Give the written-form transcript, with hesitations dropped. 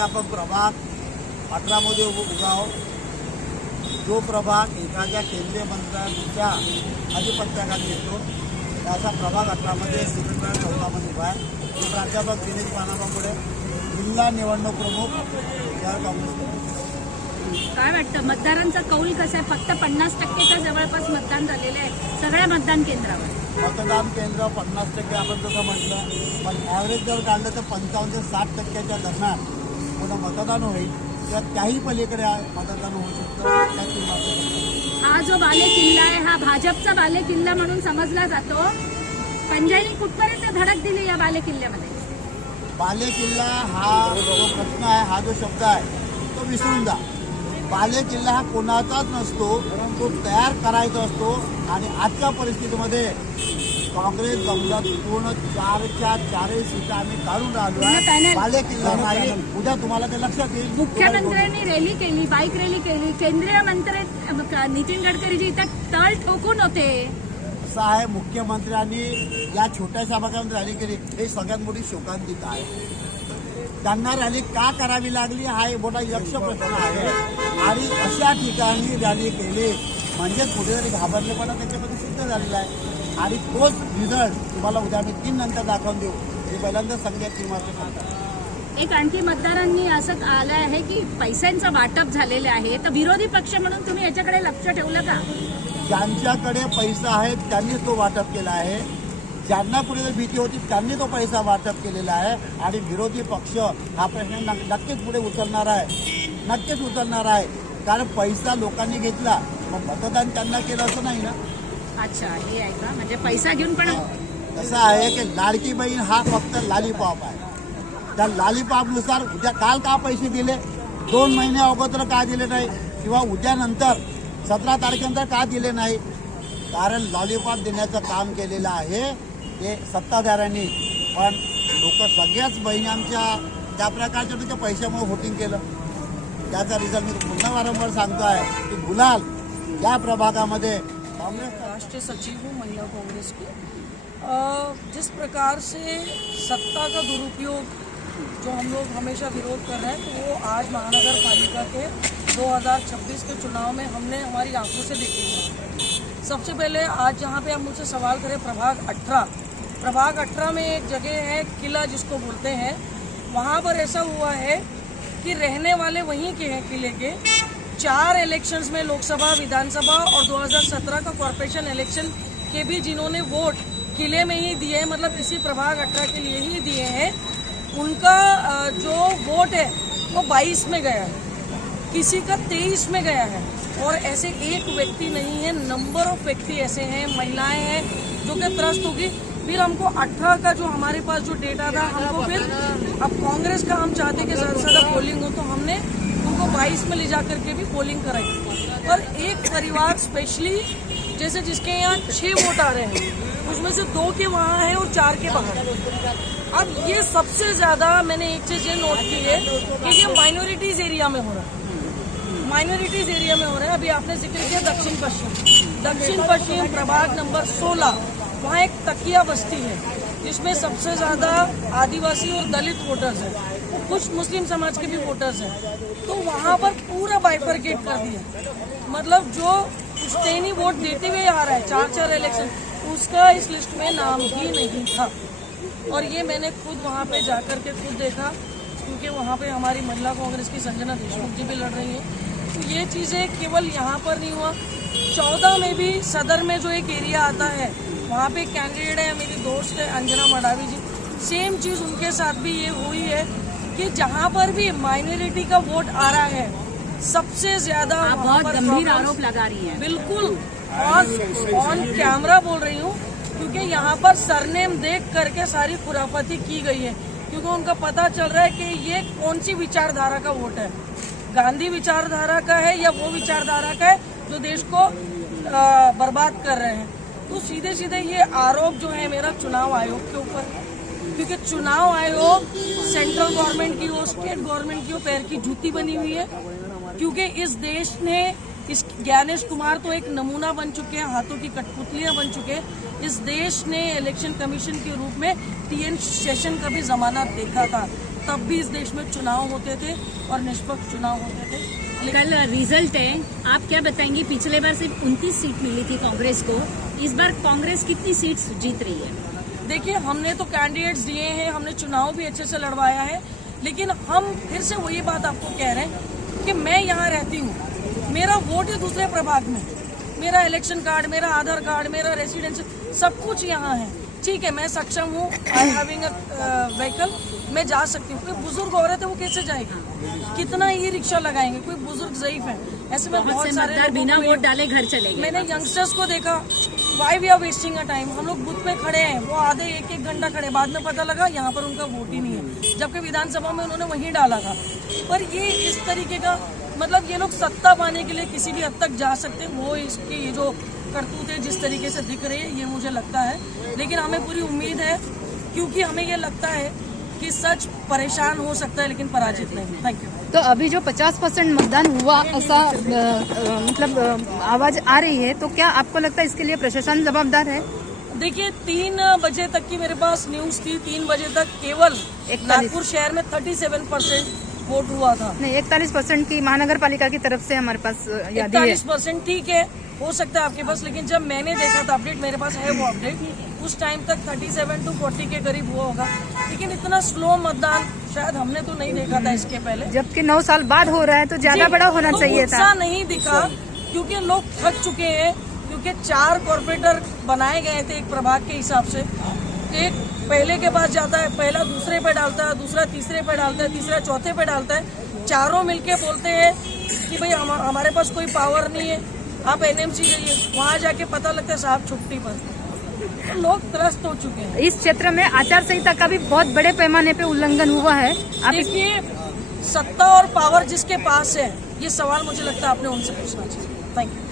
आपण प्रभाग 18 मध्ये उभा आहोत. जो प्रभाग एखाद्या केंद्रीय मंत्र्यांच्या अधिपत्याखाली येतो त्याचा प्रभाग 18 मध्ये सिकंदर चौकामध्ये उभा आहे. प्राध्यापक दिनेश पानाबापुढे, जिल्हा निवडणूक प्रमुख शहर काँग्रेस. काय वाटतं मतदारांचा कौल कसा आहे? फक्त 50%च्या जवळपास मतदान झालेले आहे सगळ्या मतदान केंद्रावर. मतदान केंद्र 50% आपण जसं म्हटलं, पण ॲव्हरेज जर काढलं तर 55 ते 60% दरम्यान पुन्हा मतदान होईल किंवा त्याही पलीकडे मतदान होऊ शकतं. त्याची मात्र हा जो बाले किल्ला आहे हा भाजपचा बाले किल्ला म्हणून समजला जातो. पंजाईने कुठपर्यंत धडक दिली या बाले किल्ल्यामध्ये? बाले किल्ला हा जो प्रश्न आहे, हा जो शब्द आहे तो विसरून जा. बाले किल्ला हा कोणाचाच नसतो, तो तयार करायचा असतो. आणि आजच्या परिस्थितीमध्ये काँग्रेस बहुमत पूर्ण 4च्या 4 सीटा आम्ही काढून राहिलो आहे. बाले किल्ला नाही, उद्या तुम्हाला ते लक्षात येईल. मुख्यमंत्र्यांनी रॅली केली, बाईक रॅली केली, केंद्रीय मंत्री नितीन गडकरीजी इथं तळ ठोकून होते. असं आहे, मुख्यमंत्र्यांनी या छोट्याशा भागामध्ये रॅली केली, हे सगळ्यात मोठी शोकांतिका आहे. त्यांना रॅली का करावी लागली हा एक मोठा यक्ष प्रश्न आहे. आणि अशा ठिकाणी रॅली केली म्हणजे कुठेतरी घाबरलेपणा त्याच्यामध्ये सिद्ध झालेला आहे. आणि तोच रिझल्ट तुम्हाला उद्या आम्ही 3 नंतर दाखवून देऊ. हे पहिल्यांदा सगळ्यात किंमत सांगतात. एक आणखी मतदारांनी असं आलं आहे की पैशांचं वाटप झालेलं आहे, तर विरोधी पक्ष म्हणून तुम्ही याच्याकडे लक्ष ठेवलं का? ज्यांच्याकडे पैसा आहे त्यांनी तो वाटप केला आहे. ज्यांना कुठेतरी भीती होती त्यांनी तो पैसा वाटप केलेला आहे. आणि विरोधी पक्ष हा प्रश्न नक्कीच पुढे उचलणार आहे, नक्कीच उचलणार आहे. कारण पैसा लोकांनी घेतला, मग मतदान त्यांना केलं असं नाही ना. अच्छा, हे आहे का? म्हणजे पैसा घेऊन पण कसं आहे की लाडकी बहीण हा फक्त लॉलीपॉप आहे. त्या लॉलीपॉपनुसार उद्या काल का पैसे दिले, 2 महिन्या अगोदर का दिले नाही, किंवा उद्या नंतर 17 तारखेनंतर का दिले नाही? कारण लॉलीपॉप देण्याचं काम केलेलं आहे ते सत्ताधाऱ्यांनी. पण लोक सगळ्याच बहिणी आमच्या त्या प्रकारच्या तुझ्या पैशामुळे वोटिंग केलं. त्याचा रिझल्ट मी पुन्हा वारंवार सांगतो आहे की गुलाल या प्रभागामध्ये कांग्रेस. राष्ट्रीय सचिव हूँ महिला कांग्रेस की. जिस प्रकार से सत्ता का दुरुपयोग जो हम लोग हमेशा विरोध कर रहे हैं, तो वो आज महानगर पालिका के 2026 के चुनाव में हमने हमारी आंखों से देखे. सबसे पहले आज जहाँ पे आप मुझसे सवाल करें, प्रभाग 18 में एक जगह है किला जिसको बोलते हैं. वहाँ पर ऐसा हुआ है कि रहने वाले वहीं के हैं किले के. 4 इलेक्शंस में लोकसभा, विधानसभा और 2017 का कॉरपोरेशन इलेक्शन के भी जिन्होंने वोट किले में ही दिए हैं, मतलब इसी प्रभाग 18 के लिए ही दिए हैं, उनका जो वोट है वो 22 में गया है, किसी का 23 में गया है. और ऐसे एक व्यक्ति नहीं है, नंबर ऑफ व्यक्ति ऐसे हैं, महिलाएं हैं जो कि त्रस्त होगी. फिर हमको 18 का जो हमारे पास जो डेटा था, हमको फिर अब कांग्रेस का हम चाहते कि ज़्यादा से ज़्यादा पोलिंग हो, तो हमने उनको 22 में ले जा करके भी पोलिंग कराई. और एक परिवार स्पेशली जैसे जिसके यहाँ 6 वोट आ रहे हैं, उसमें से 2 के वहाँ हैं और 4 के बाहर. अब ये सबसे ज़्यादा मैंने एक चीज़ ये नोट की है कि ये माइनॉरिटीज़ एरिया में हो रहा है. माइनॉरिटीज़ एरिया में हो रहा है. अभी आपने जिक्र किया दक्षिण पश्चिम प्रभाग नंबर 16, वहाँ एक तकिया बस्ती है जिसमें सबसे ज़्यादा आदिवासी और दलित वोटर्स हैं, कुछ मुस्लिम समाज के भी वोटर्स हैं. तो वहाँ पर पूरा बाइफरकेट कर दिया. मतलब जो पुश्तैनी वोट देते हुए आ रहा है 4 इलेक्शन, उसका इस लिस्ट में नाम ही नहीं था. और ये मैंने खुद वहाँ पे जाकर के खुद देखा, क्योंकि वहाँ पे हमारी महिला कांग्रेस की संजना देशमुख जी भी लड़ रही हैं. तो ये चीज़ें केवल यहाँ पर नहीं हुआ, 14 में भी सदर में जो एक एरिया आता है, वहाँ पे कैंडिडेट है मेरी दोस्त है अंजना मडावी जी. सेम चीज़ उनके साथ भी ये हुई है कि जहाँ पर भी माइनॉरिटी का वोट आ रहा है, सबसे ज्यादा बहुत गंभीर आरोप लगा रही है. बिल्कुल ऑन कैमरा बोल रही हूँ, क्योंकि यहाँ पर सरनेम देख करके सारी खुराफाती की गई है. क्योंकि उनका पता चल रहा है कि ये कौन सी विचारधारा का वोट है, गांधी विचारधारा का है या वो विचारधारा का है जो देश को बर्बाद कर रहे हैं. तो सीधे सीधे ये आरोप जो है मेरा चुनाव आयोग के ऊपर, क्योंकि चुनाव आयोग सेंट्रल गवर्नमेंट की हो, स्टेट गवर्नमेंट की हो, पैर की जूती बनी हुई है. क्योंकि इस देश ने, इस ज्ञानेश कुमार तो एक नमूना बन चुके हैं, हाथों की कठपुतलियां बन चुके हैं. इस देश ने इलेक्शन कमीशन के रूप में TN सेशन का भी जमाना देखा था. तब भी इस देश में चुनाव होते थे और निष्पक्ष चुनाव होते थे। कल रिजल्ट है, आप क्या बताएंगी? पिछले बार सिर्फ 29 सीट मिली थी कांग्रेस को, इस बार कांग्रेस कितनी सीट्स जीत रही है? देखिए, हमने तो कैंडिडेट्स दिए हैं, हमने चुनाव भी अच्छे से लड़वाया है, लेकिन हम फिर से वही बात आपको कह रहे हैं कि मैं यहाँ रहती हूँ, मेरा वोट है दूसरे प्रभाग में, मेरा इलेक्शन कार्ड, मेरा आधार कार्ड, मेरा रेसिडेंशियल सब कुछ यहाँ है। ठीक है, मैं सक्षम हूँ, आई हैविंग अ व्हीकल, मैं जा सकती हूँ। कोई बुजुर्ग औरत है, वो कैसे जाएगी? कितना ई रिक्शा लगाएंगे? कोई बुजुर्ग ज़ईफ है, ऐसे में बहुत सारे मतदार बिना वोट डाले घर चले गए। मैंने यंगस्टर्स को देखा, why we are wasting a time. हम लोग बूथ में खड़े हैं, वो आधे एक एक घंटा खड़े, बाद में पता लगा यहाँ पर उनका वोट ही नहीं है, जबकि विधानसभा में उन्होंने वहीं डाला था। पर ये इस तरीके का मतलब ये लोग सत्ता पाने के लिए किसी भी हद तक जा सकते हैं, वो इसके ये जो करतूत है जिस तरीके से दिख रही है, ये मुझे लगता है। लेकिन हमें पूरी उम्मीद है, क्योंकि हमें ये लगता है कि सच परेशान हो सकता है लेकिन पराजित नहीं। Thank you. तो अभी जो 50% मतदान हुआ ऐसा मतलब आवाज आ रही है, तो क्या आपको लगता है इसके लिए प्रशासन जवाबदार है? देखिए, 3 बजे तक की मेरे पास न्यूज थी, 3 बजे तक केवल नागपुर शहर में 37% वोट हुआ था। नहीं, 41% की महानगर पालिका की तरफ से हमारे पास यादी है। 41% ठीक है, हो सकता है आपके पास, लेकिन जब मैंने देखा था अपडेट, मेरे पास है वो अपडेट, उस टाइम तक 37 to 40 के करीब हुआ होगा। लेकिन इतना स्लो मतदान शायद हमने तो नहीं देखा था इसके पहले, जबकि 9 साल बाद हो रहा है तो ज्यादा बड़ा होना चाहिए था। उत्साह नहीं दिखा क्योंकि लोग थक चुके हैं, क्योंकि 4 कॉर्पोरेटर बनाए गए थे एक प्रभाग के हिसाब से। एक पहले के पास जाता है, पहला दूसरे पे डालता है, दूसरा तीसरे पे डालता है, तीसरा चौथे पे डालता है, चारों मिलके बोलते हैं कि भाई हमारे पास कोई पावर नहीं है, आप एनएमसी जाइए। वहाँ जाके पता लगता है साहब छुट्टी पर। तो लोग त्रस्त हो चुके हैं। इस क्षेत्र में आचार संहिता का भी बहुत बड़े पैमाने पे उल्लंघन हुआ है। आप देखिए, सत्ता और पावर जिसके पास है, ये सवाल मुझे लगता है आपने उनसे पूछना चाहिए। Thank you.